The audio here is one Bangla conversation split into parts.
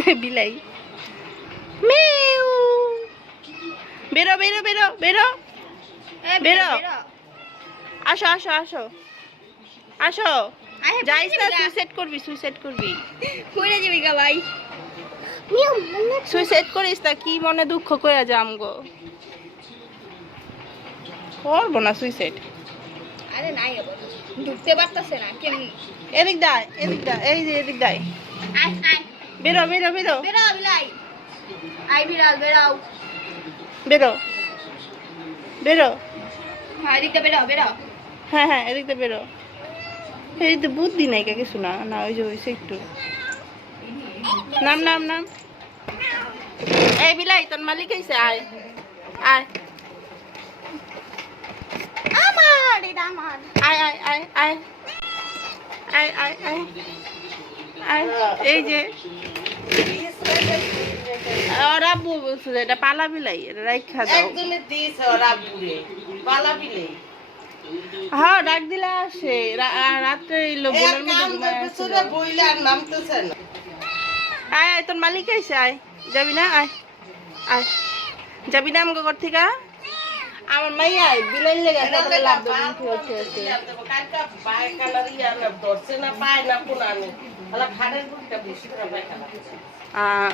বিলাই। মেউ। বেরো বেরো বেরো বেরো। বেরো। আসো আসো আসো। আসো। যাইস না সুইসাইড করবি সুইসাইড করবি। কইরা যাবি গা ভাই। সুইসাইড করিস তা কি মনে দুঃখ করে যাম গো করব না সুইসাইড আরে নাই ঢুকতে পারতাছে না কেমনি? এদিক দায় এদিক দায় এই যে এদিক দায়। আয় আয়। বেরো বেরো বেরো। বেরো বিলাই। আই বিড়াল বেরো। বেরো। বেরো। হ্যাঁ এদিকটা বেরো বেরো। হ্যাঁ হ্যাঁ এদিকটা বেরো। এই তো বুদ্ধি নাই কাকে শোনা না। ওই যে সে একটু। নাম নাম নাম। এই বিলাই তোর মালিক এসে আয়। আয়। আমার এটা আয় আয় আয়। আয় আয় আয়। আয় এই যে। ওরা এটা পালা বিলাই এটা রাইখা দাও। ওরা পালা হ্যাঁ ডাক দিলে আসে। রা- আ- রাত্রে এলো বোনের মধ্যে কাম ঘুমায় আসছিল। পেছনে বইলে আর নামতেছে না। আয় আয় তোর মালিক আইসে আয়। যাবি না? আয়। আয়। যাবি না আমাকে ঘর থেকে? আমার মাই আয় বিলাই লেগে তারপরে লাভ দেবো উঠে উঠে আছে কালকা পায় না ধরছে না পায় না কোন আমি। আলা খাড়ের গুড়টা বেশি করে পায় কালা আহ,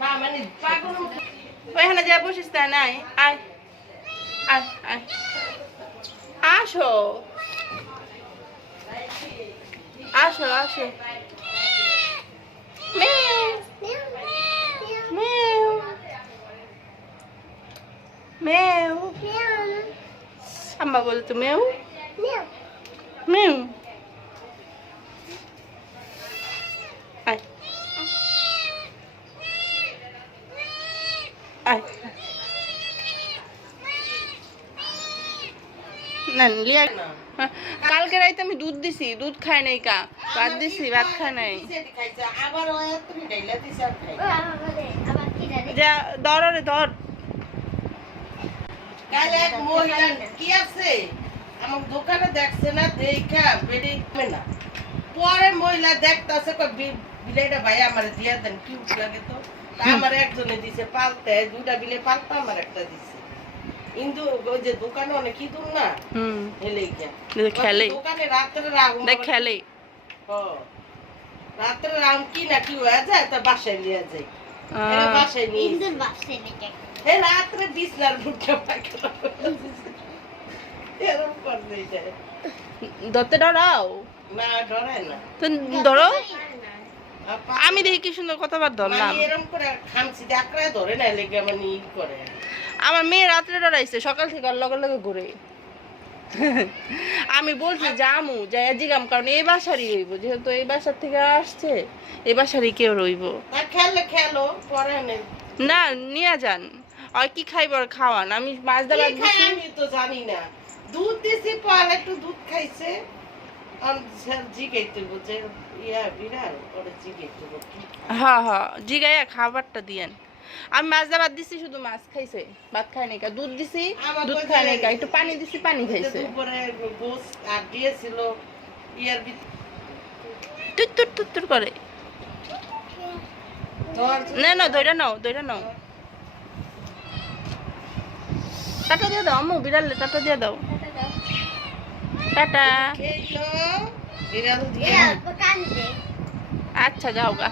পা মানে পাগল ওইখানে যা বসিস তাই নাই। আয় আয় আয়। আসো। আসো আসো। মেউ মেউ মেউ আম্মা বলতো মেউ। মেউ। আয়। আয়। না লিয়া হ্যাঁ, কালকে রাইতে আমি দুধ দিছি দুধ খাই নাই কা। ভাত দিছি ভাত খাই নাই। খাইছে আবার ওই তুমি ডাইলা দিছে আর খাই আবার কি জানি যা ধর রে ধর কাল এক মহিলা কি আছে? আমার দোকানে দেখছে না দেখা বেড়ে না। পরে মহিলা দেখতাছে কই বিলাইটা ভাই আমার দিয়া দেন কি লাগে তো? আমার একজনে দিছে পালতে দুটা বিলে পালতা আমার একটা দিছে। কিন্তু ওই যে দোকানে অনেক কি দূর না হুম। হেলে গিয়া। খেলে। দোকানে রাত্রে রাখুন দেখ খেলে। রাত্রে রাম কি না কি হয়ে যায় তা বাসায় নিয়ে যাই। এরা আহ, বাসায় নিয়ে ইন্দুর বাসে নাকি রাত্রে বিছনার ভুট্টা পায়খানা করে এরম করে যায় ধরতে ডরাও? না ডরায় না। তো ধরো আমি দেখি কি সুন্দর ধরলাম মানে এরম করে খামছি দেখরায় ধরে না লেগে করে। আমার মেয়ে রাত্রে ডরাইছে সকাল থেকে লগে লগে ঘুরে। আমি বলছি জামু যাই জিগাম কারণ এই বাসারই রইব। যেহেতু এই বাসার থেকে আসছে এই বাসারই কেউ রইব। আর খেলে খেলো পরে নেই না নিয়ে যান। আর কি খাইবার খাওয়ান আমি মাছ দাল আমি তো জানি না। দুধ দিছি পাল একটু দুধ খাইছে। হ্যাঁ হ্যাঁ জিগাইয়া খাবারটা দিয়েন। আমি মাছ দা ভাত দিছি শুধু মাছ খাইছে ভাত খায় নাই দুধ দিছি দুধ খায় নাই একটু পানি দিছি পানি খাইছে। আর দিয়েছিল ইয়ার করে। না না দইটা নাও দইটা নাও। টাটা দিয়ে দাও আম্মু বিড়ালে টাটা দিয়ে দাও। টাটা। আচ্ছা যাও গা।